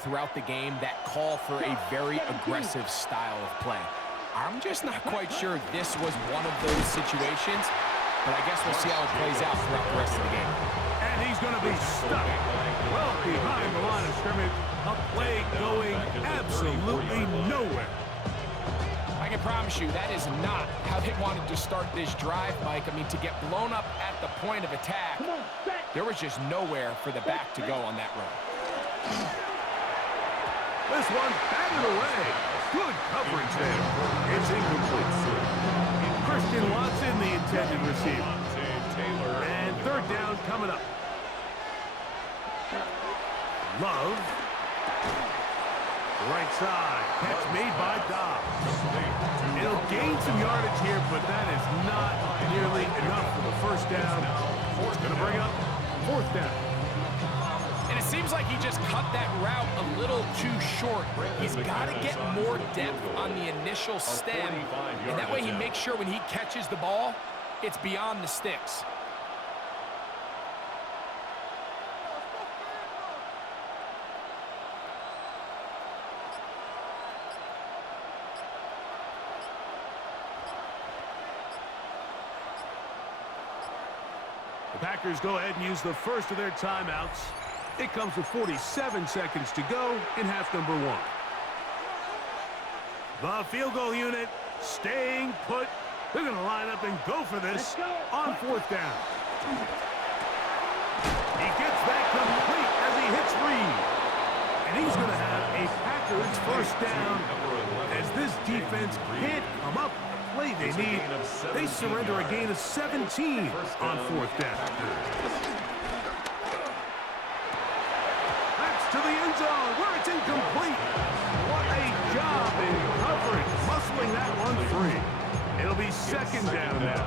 throughout the game that call for a very aggressive style of play. I'm just not quite sure this was one of those situations, but I guess we'll see how it plays out throughout the rest of the game. And he's going to be stuck well behind the line of scrimmage. A play going absolutely nowhere. I can promise you that is not how they wanted to start this drive, Mike. I mean, to get blown up at the point of attack, there was just nowhere for the back to go on that run. This one batted away. Good coverage there. It's incomplete. Christian Watson, the intended receiver. And third down coming up. Love. Right side. Catch made by Dobbs. It'll gain some yardage here, but that is not nearly enough for the first down. It's going to bring up fourth down. And it seems like he just cut that route a little too short. He's got to get more depth on the initial stem, and that way he makes sure when he catches the ball, it's beyond the sticks. The Packers go ahead and use the first of their timeouts. It comes with 47 seconds to go in half number one. The field goal unit staying put. They're going to line up and go for this on fourth down. He gets that complete as he hits Reed. And he's going to have a Packers first down as this defense can't come up with the play they need. They surrender a gain of 17 on fourth down. To the end zone where it's incomplete. What a job in coverage, muscling that one free. It'll be second down now.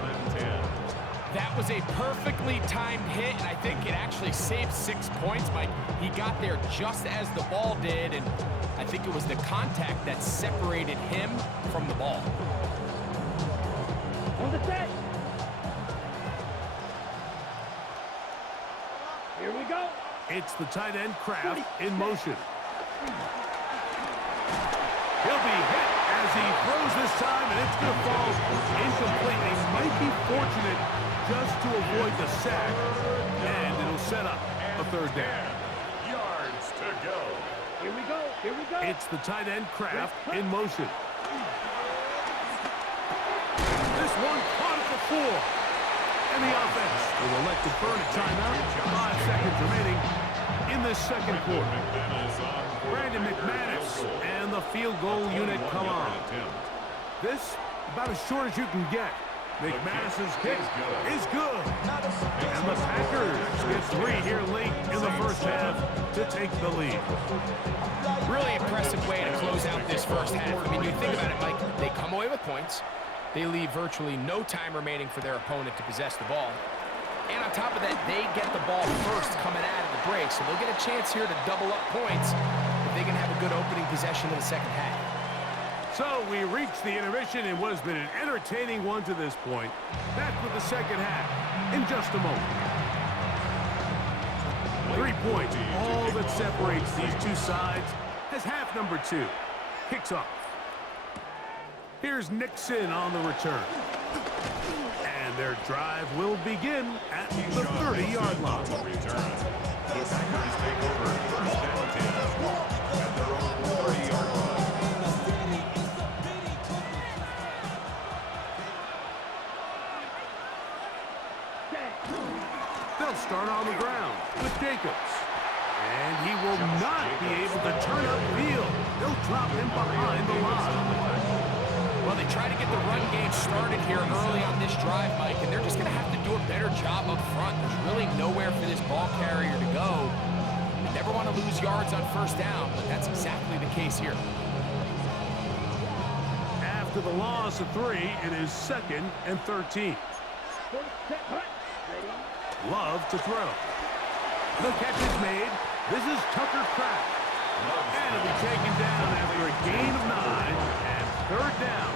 That was a perfectly timed hit, and I think it actually saved 6 points, Mike. He got there just as the ball did, and I think it was the contact that separated him from the ball. On the set. Here we go. It's the tight end Kraft in motion. He'll be hit as he throws this time, and it's going to fall incomplete. He might be fortunate just to avoid the sack, and it'll set up a third down. Yards to go. Here we go. Here we go. It's the tight end Kraft in motion. This one caught at the 4. And the offense will elect to burn a timeout. 5 seconds remaining in this second quarter. Brandon McManus and the field goal unit come on. This about as short as you can get. McManus's kick is good. And the Packers get 3 here late in the first half to take the lead. Really impressive way to close out this first half. I mean, you think about it, Mike, they come away with points. They leave virtually no time remaining for their opponent to possess the ball. And on top of that, they get the ball first coming out of the break. So they'll get a chance here to double up points if they can have a good opening possession in the second half. So we reach the intermission in what has been an entertaining one to this point. Back with the second half in just a moment. 3 points, all that separates these two sides as half number 2 kicks off. Here's Nixon on the return. And their drive will begin at the 30-yard line. Packers take over first and 10 at their own 30-yard line. They'll start on the ground with Jacobs. And he will not be able to turn upfield. They'll drop him behind the line. Well, they try to get the run game started here early on this drive, Mike, and they're just going to have to do a better job up front. There's really nowhere for this ball carrier to go. They never want to lose yards on first down, but that's exactly the case here. After the loss of 3, it is 2nd and 13. Love to throw. The catch is made. This is Tucker Kraft. And it'll be taken down after a gain of 9 and third down.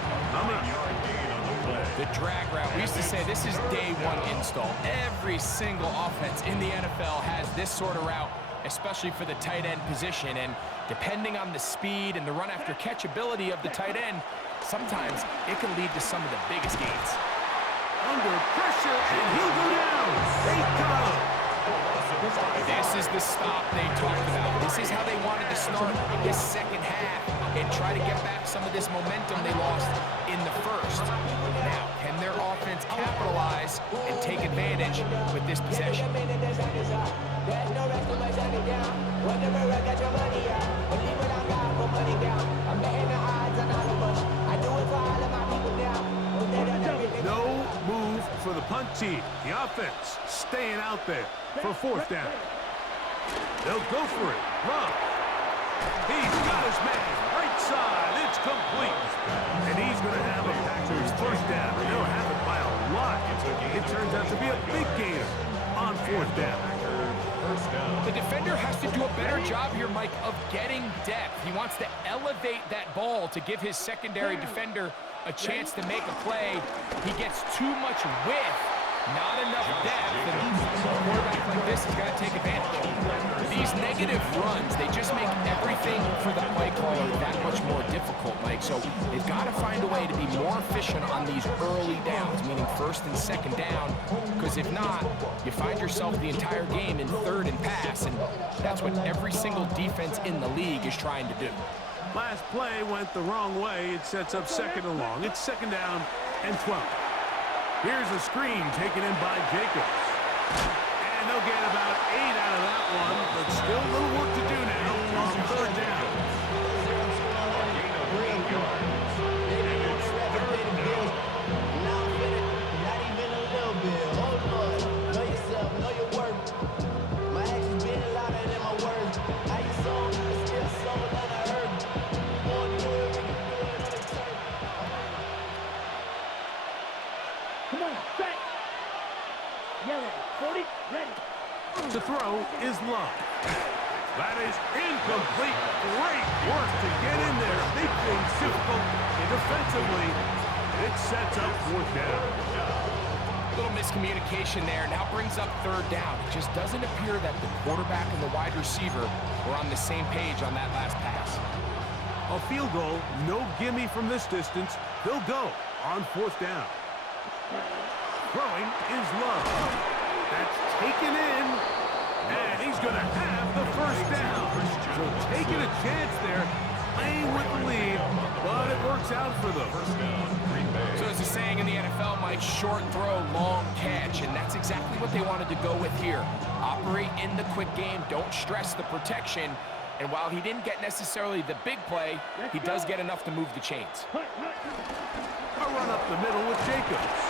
The drag route. We used to say this is day 1 install. Every single offense in the NFL has this sort of route especially for the tight end position. And depending on the speed and the run after catch ability of the tight end, sometimes it can lead to some of the biggest gains. Under pressure, and he'll go down. They got him. This is the stop they talked about. This is how they wanted to start this second half and try to get back some of this momentum they lost in the first. Now, can their offense capitalize and take advantage with this possession? No move for the punt team. The offense staying out there for fourth down. They'll go for it. Love. He's got his man. Right side. It's complete. And he's going to have a Packers first down. They'll have it by a lot. It turns out to be a big gainer on fourth down. The defender has to do a better job here, Mike, of getting depth. He wants to elevate that ball to give his secondary defender a chance to make a play. He gets too much width, not enough depth, and a quarterback like this has got to take advantage. These negative runs, they just make everything for the play caller that much more difficult, Mike. So they've got to find a way to be more efficient on these early downs, meaning first and second down, because if not, you find yourself the entire game in third and pass, and that's what every single defense in the league is trying to do. Last play went the wrong way. It sets up second and long. It's second down and 12. Here's a screen taken in by Jacobs. And they'll get about 8 out of that one, but still a little work to do now on third down. The throw is low. That is incomplete. Great work to get in there. Make things difficult defensively. It sets up fourth down. Little miscommunication there, now brings up third down. It just doesn't appear that the quarterback and the wide receiver were on the same page on that last pass. A field goal, no gimme from this distance. They'll go on fourth down. Throwing is low. That's taken in. And he's going to have the first down. So taking a chance there, playing with the lead, but it works out for them. So as a saying in the NFL, Mike, short throw, long catch, and that's exactly what they wanted to go with here. Operate in the quick game, don't stress the protection, and while he didn't get necessarily the big play, he does get enough to move the chains. A run up the middle with Jacobs.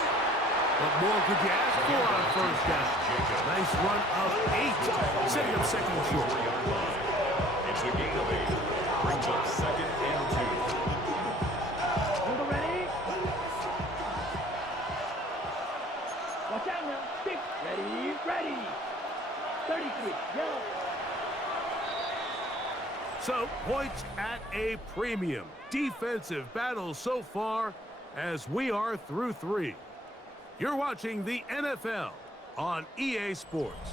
What more could you ask for on first down? Nice run of 8, setting up second and short. It's a gain of 8. Brings up second and 2. Ready? Watch out now. 6. Ready. 33. Yellow. So, points at a premium. Defensive battle so far as we are through 3. You're watching the NFL on EA Sports.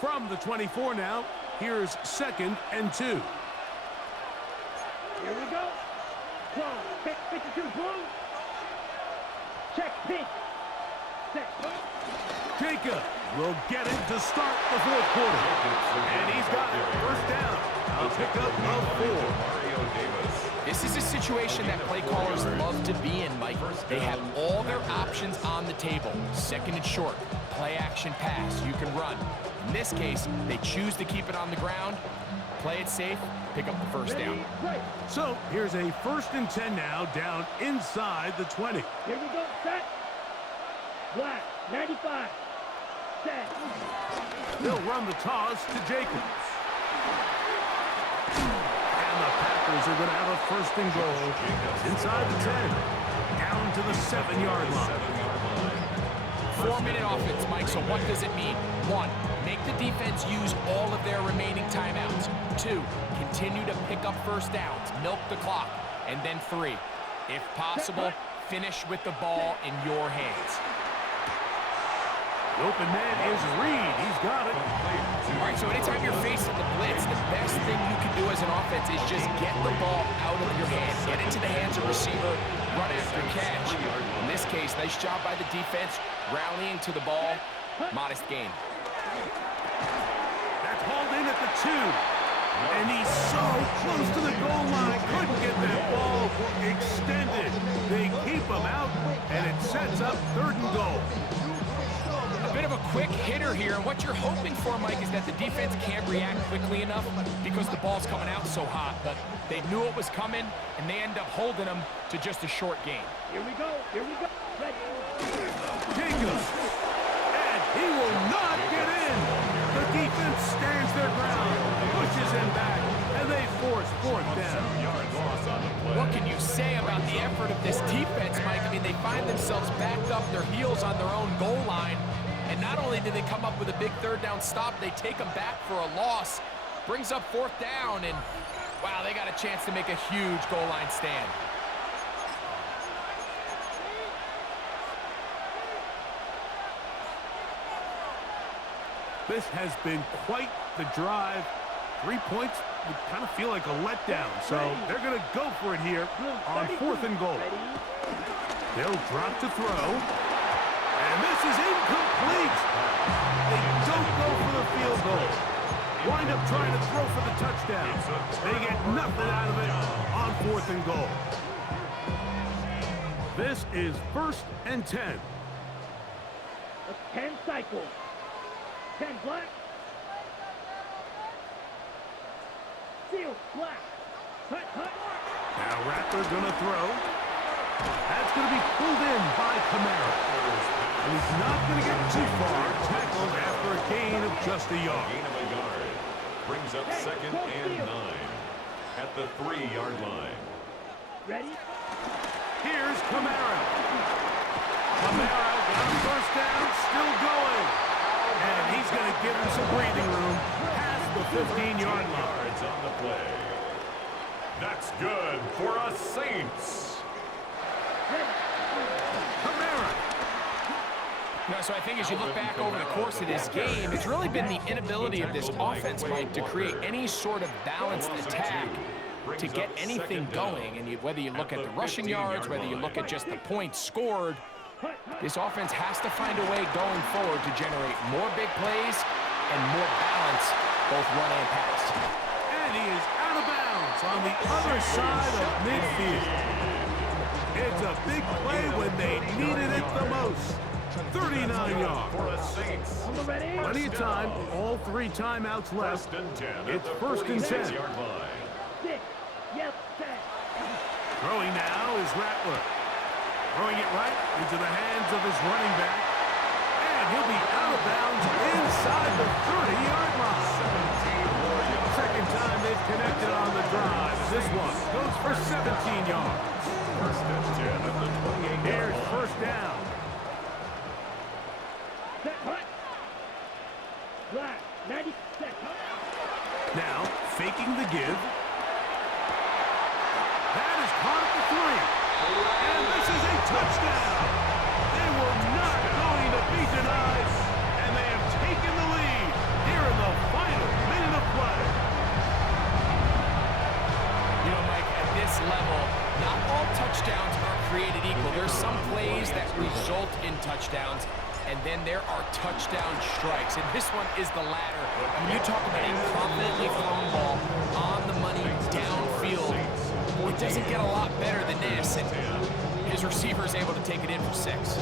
From the 24 now, here's second and 2. Here we go. Close. Pick 52 blue. Check pink. Set. Jacob will get it to start the fourth quarter. And he's got it. First down. A pickup of 4. This is a situation that play callers love to be in, Mike. They have all their options on the table. Second and short, play action pass, you can run. In this case, they choose to keep it on the ground, play it safe, pick up the first down. So here's a first and 10 now, down inside the 20. Here we go. Set. Black. 95. Set. They'll run the toss to Jacobs. And the Packers are going to have a first and goal inside the 10. Down to the 7-yard line. 4-minute offense, Mike, so what does it mean? 1, make the defense use all of their remaining timeouts. 2, continue to pick up first downs, milk the clock. And then 3, if possible, finish with the ball in your hands. The open man is Reed. He's got it. All right, so anytime you're facing the blitz, the best thing you can do as an offense is just get the ball out of your hands. Get into the hands of receiver, run after catch. In this case, nice job by the defense, rallying to the ball. Modest gain. That's hauled in at the 2. And he's so close to the goal line. Couldn't get that ball extended. They keep him out, and it sets up 3rd and goal. A bit of a quick hitter here. What you're hoping for, Mike, is that the defense can't react quickly enough because the ball's coming out so hot. But they knew it was coming, and they end up holding them to just a short gain. Here we go. Here we go. Ready. Jacobs. And he will not get in. The defense stands their ground, pushes him back, and they force 4th down. What can you say about the effort of this defense, Mike? I mean, they find themselves backed up their heels on their own goal line. And not only do they come up with a big 3rd down stop, they take them back for a loss. Brings up 4th down, and wow, they got a chance to make a huge goal line stand. This has been quite the drive. 3 points would kind of feel like a letdown, so they're going to go for it here on 4th and goal. They'll drop to throw, and this is incomplete. They don't go for the field goal. Wind up trying to throw for the touchdown. They get nothing out of it on 4th and goal. This is 1st and 10. That's 10 cycles. 10 black. Seal black. Hut, hut. Now Rattler gonna throw. That's gonna be pulled in by Kamara. And he's not gonna get too far. Tackled after a gain of just a yard. Gain of a yard. Brings up 2nd and 9 at the 3-yard line. Ready? Here's Kamara. Kamara got a 1st down, still going. And he's going to give him some breathing room past the 15-yard line. Yards on the play. That's good for us Saints. Kamara. You know, so I think as you look back over the course of this game, it's really been the inability of this offense, Mike, to create any sort of balanced attack to get anything going. And whether you look at the rushing yards, whether you look at just the points scored, this offense has to find a way going forward to generate more big plays and more balance, both run and pass. And he is out of bounds on the other side of midfield. It's a big play when they needed it the most. 39 yards. For us Saints. Ready? Plenty of time. All 3 timeouts left. 1st and 10 at It's the 1st and 10. 46-yard line. 6. Yes, 10. Throwing now is Rattler. Throwing it right into the hands of his running back. And he'll be out of bounds inside the 30-yard line. 2nd time they've connected on the drive. This one goes for 17 yards. 1st and 10 at the 28-yard Here's line. 1st down. Set, hut. Black. 90. Set, hut. Now, faking the give. That is caught at the 3. And this is a touchdown. They were not going to be denied, and they have taken the lead here in the final minute of play. You know, Mike, at this level, not all touchdowns are created equal. There's some plays that result in touchdowns, and then there are touchdown strikes. And this one is the latter. When you talk about a confidently thrown ball on the money downfield, it doesn't get a lot better than this. And his receiver is able to take it in for 6.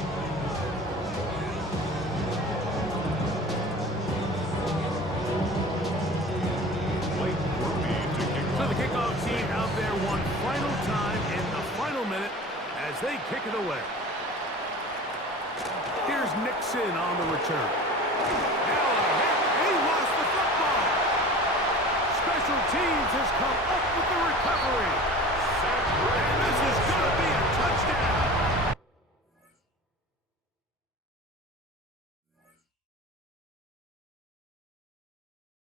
So the kickoff team out there one final time in the final minute as they kick it away. Here's Nixon on the return. Now a hit. He lost the football. Special teams has come up with the recovery.